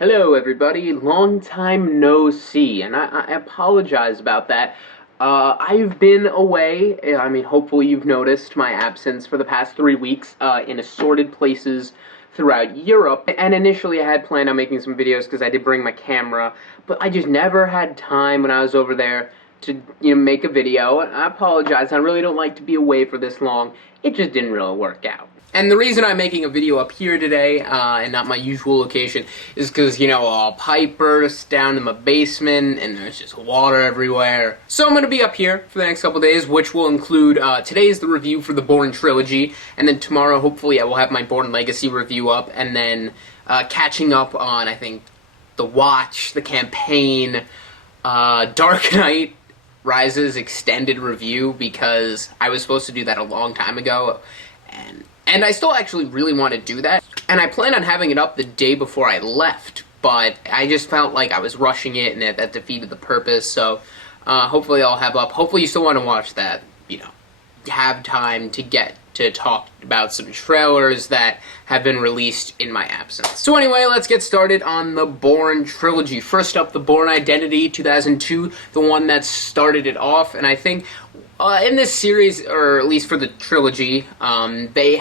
Hello everybody, long time no see, and I apologize about that. I've been away, hopefully you've noticed my absence for the past 3 weeks, in assorted places throughout Europe, and initially I had planned on making some videos because I did bring my camera, but I just never had time when I was over there to, make a video, and I apologize. I really don't like to be away for this long. It just didn't really work out. And the reason I'm making a video up here today, and not my usual location, is because, a pipe burst down in my basement, and there's just water everywhere. So I'm going to be up here for the next couple days, which will include, today is the review for the Bourne trilogy, and then tomorrow, hopefully, I will have my Bourne Legacy review up, and then, catching up on, I think, The Watch, The Campaign, Dark Knight Rises extended review, because I was supposed to do that a long time ago, and I still actually really want to do that, and I plan on having it up the day before I left, but I just felt like I was rushing it, and that defeated the purpose, so hopefully I'll have up. Hopefully you still want to watch that, have time to get to talk about some trailers that have been released in my absence. So anyway, let's get started on the Bourne trilogy. First up, the Bourne Identity 2002, the one that started it off, and I think in this series, or at least for the trilogy, they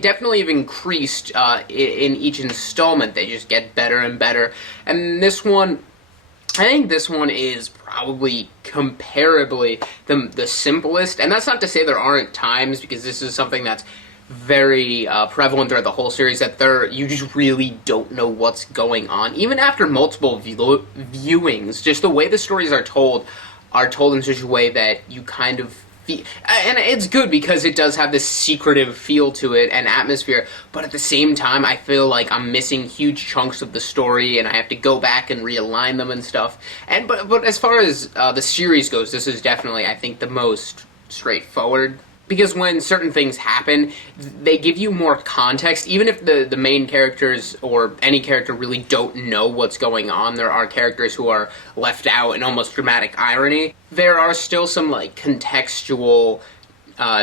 definitely have increased in each installment. They just get better and better. And this one, I think this one is probably comparably the simplest. And that's not to say there aren't times, because this is something that's very prevalent throughout the whole series, that you just really don't know what's going on. Even after multiple viewings, just the way the stories are told in such a way that you kind of feel, and it's good because it does have this secretive feel to it and atmosphere, but at the same time I feel like I'm missing huge chunks of the story and I have to go back and realign them and stuff. But as far as the series goes, this is definitely, I think, the most straightforward. Because when certain things happen, they give you more context. Even if the main characters or any character really don't know what's going on, there are characters who are left out in almost dramatic irony. There are still some, contextual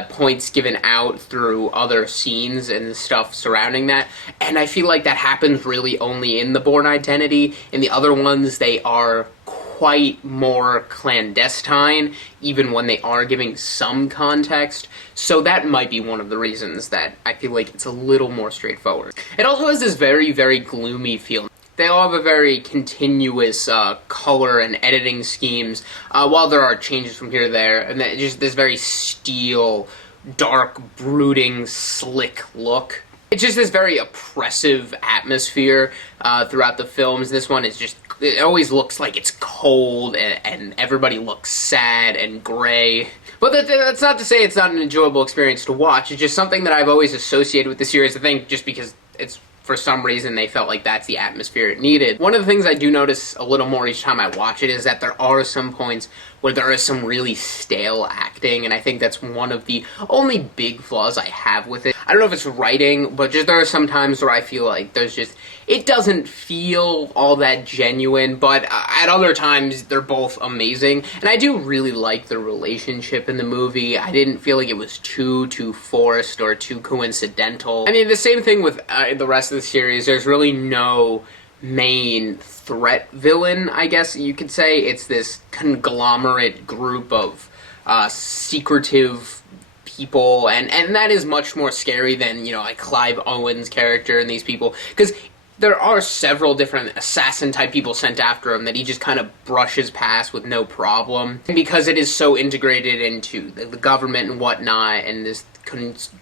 points given out through other scenes and stuff surrounding that. And I feel like that happens really only in the Bourne Identity. In the other ones, they are quite more clandestine, even when they are giving some context, so that might be one of the reasons that I feel like it's a little more straightforward. It also has this very, very gloomy feel. They all have a very continuous color and editing schemes, while there are changes from here to there, and just this very steel, dark, brooding, slick look. It's just this very oppressive atmosphere throughout the films. This one is just, it always looks like it's cold, and everybody looks sad and gray. But that's not to say it's not an enjoyable experience to watch. It's just something that I've always associated with the series, I think, just because it's, for some reason, they felt like that's the atmosphere it needed. One of the things I do notice a little more each time I watch it is that there are some points where there is some really stale acting, and I think that's one of the only big flaws I have with it. I don't know if it's writing, but just there are some times where I feel like it doesn't feel all that genuine, but at other times they're both amazing, and I do really like the relationship in the movie. I didn't feel like it was too forced or too coincidental. I mean, the same thing with the rest of the series. There's really no main threat villain, I guess you could say. It's this conglomerate group of secretive people, and that is much more scary than, like Clive Owen's character and these people, because there are several different assassin-type people sent after him that he just kind of brushes past with no problem. And because it is so integrated into the government and whatnot, and this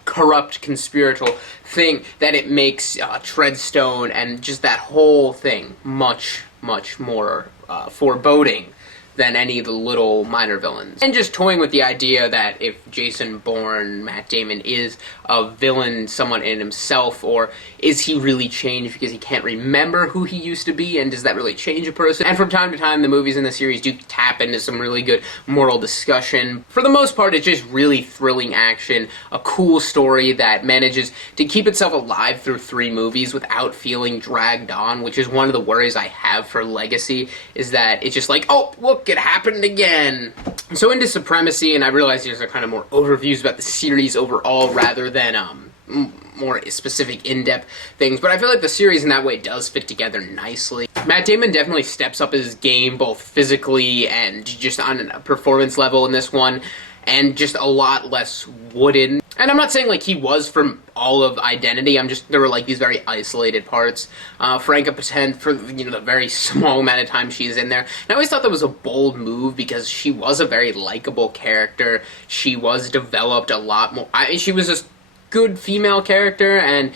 corrupt conspiratorial thing, that it makes Treadstone and just that whole thing much, much more foreboding than any of the little minor villains. And just toying with the idea that if Jason Bourne, Matt Damon, is a villain somewhat in himself, or is he really changed because he can't remember who he used to be, and does that really change a person? And from time to time, the movies in the series do tap into some really good moral discussion. For the most part, it's just really thrilling action, a cool story that manages to keep itself alive through 3 movies without feeling dragged on, which is one of the worries I have for Legacy, is that it's just like, oh, look, it happened again. So into Supremacy, and I realize these are kind of more overviews about the series overall rather than more specific, in-depth things, but I feel like the series in that way does fit together nicely. Matt Damon definitely steps up his game, both physically and just on a performance level in this one, and just a lot less wooden. And I'm not saying, like, he was from all of Identity, there were, like, these very isolated parts. Franca Potente, for, the very small amount of time she's in there. And I always thought that was a bold move, because she was a very likable character. She was developed a lot more. She was just good female character,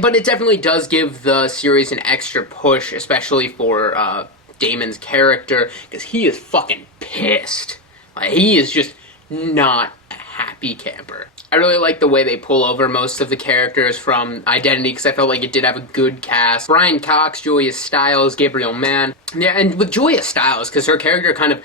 but it definitely does give the series an extra push, especially for Damon's character, because he is fucking pissed. Like, he is just not a happy camper. I really like the way they pull over most of the characters from Identity, because I felt like it did have a good cast. Brian Cox, Julia Stiles, Gabriel Mann. Yeah, and with Julia Stiles, because her character kind of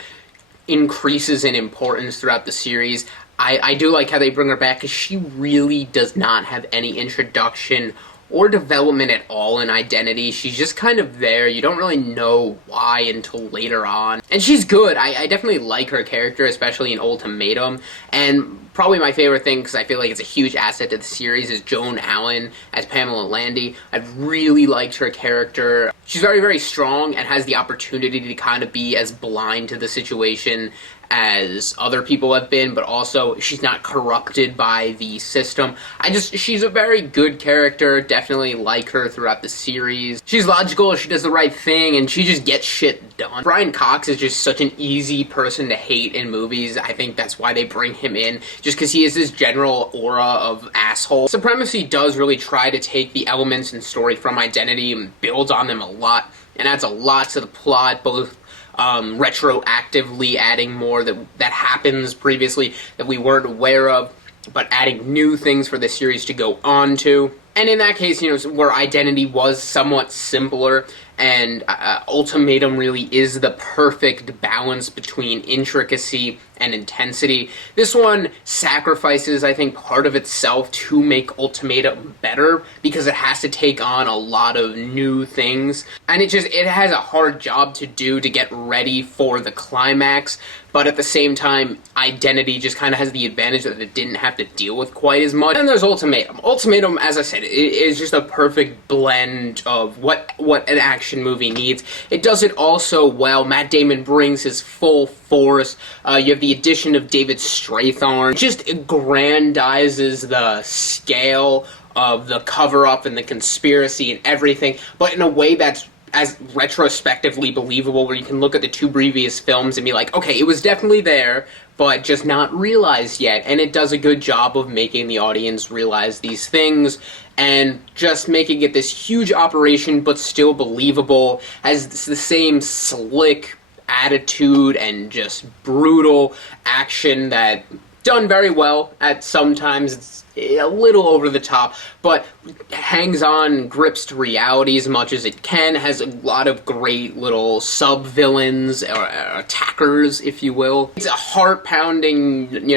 increases in importance throughout the series, I do like how they bring her back, because she really does not have any introduction or development at all in Identity. She's just kind of there. You don't really know why until later on. And she's good. I definitely like her character, especially in Ultimatum. And probably my favorite thing, because I feel like it's a huge asset to the series, is Joan Allen as Pamela Landy. I've really liked her character. She's very, very strong and has the opportunity to kind of be as blind to the situation as other people have been, but also she's not corrupted by the system. She's a very good character, definitely like her throughout the series. She's logical, she does the right thing, and she just gets shit done. Brian Cox is just such an easy person to hate in movies. I think that's why they bring him in, just because he has this general aura of asshole. Supremacy does really try to take the elements and story from Identity and builds on them a lot, and adds a lot to the plot, both retroactively adding more that happens previously that we weren't aware of, but adding new things for the series to go on to. And in that case, where Identity was somewhat simpler, and Ultimatum really is the perfect balance between intricacy and intensity. This one sacrifices, I think, part of itself to make Ultimatum better, because it has to take on a lot of new things, and it has a hard job to do to get ready for the climax, but at the same time, Identity just kind of has the advantage that it didn't have to deal with quite as much. And there's Ultimatum. Ultimatum, as I said, it is just a perfect blend of what an action movie needs. It does it also well. Matt Damon brings his full force. You have the addition of David Strathairn. It just aggrandizes the scale of the cover-up and the conspiracy and everything, but in a way that's as retrospectively believable, where you can look at the two previous films and be like, okay, it was definitely there, but just not realized yet. And it does a good job of making the audience realize these things, and just making it this huge operation, but still believable, has the same slick attitude and just brutal action that done very well. At sometimes it's a little over the top, but hangs on, grips to reality as much as it can, has a lot of great little sub-villains, or attackers, if you will. It's a heart-pounding,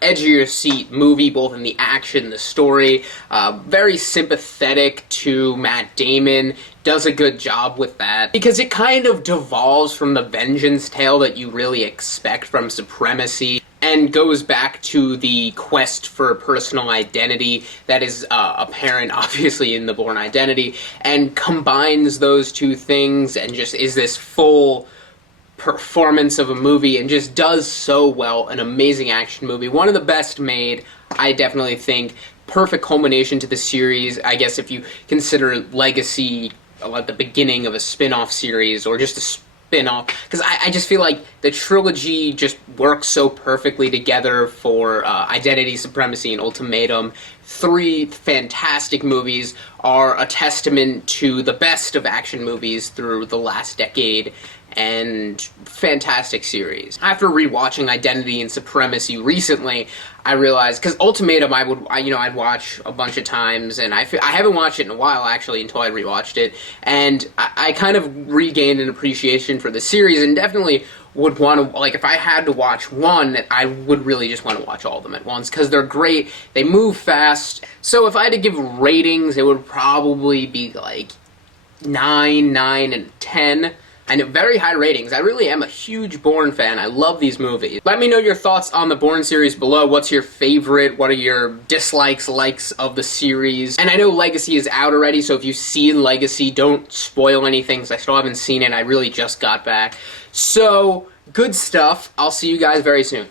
edge-of-your-seat movie, both in the action, the story, very sympathetic to Matt Damon, does a good job with that, because it kind of devolves from the vengeance tale that you really expect from Supremacy, and goes back to the quest for personal identity that is apparent, obviously, in the Bourne Identity, and combines those two things, and just is this full performance of a movie, and just does so well. An amazing action movie, one of the best made, I definitely think. Perfect culmination to the series, I guess, if you consider Legacy like the beginning of a spin-off series, or just a spin-off, because I just feel like the trilogy just works so perfectly together for Identity, Supremacy, and Ultimatum. Three fantastic movies, are a testament to the best of action movies through the last decade, and fantastic series. After rewatching Identity and Supremacy recently, I realized, because Ultimatum I'd watch a bunch of times, and I haven't watched it in a while, actually, until I rewatched it, and I kind of regained an appreciation for the series, and definitely would want to, like, if I had to watch one, I would really just want to watch all of them at once, because they're great, they move fast. So if I had to give ratings, it would probably be like 9, and 10. and very high ratings. I really am a huge Bourne fan. I love these movies. Let me know your thoughts on the Bourne series below. What's your favorite? What are your dislikes, likes of the series? And I know Legacy is out already, so if you've seen Legacy, don't spoil anything, because I still haven't seen it. I really just got back. So, good stuff. I'll see you guys very soon.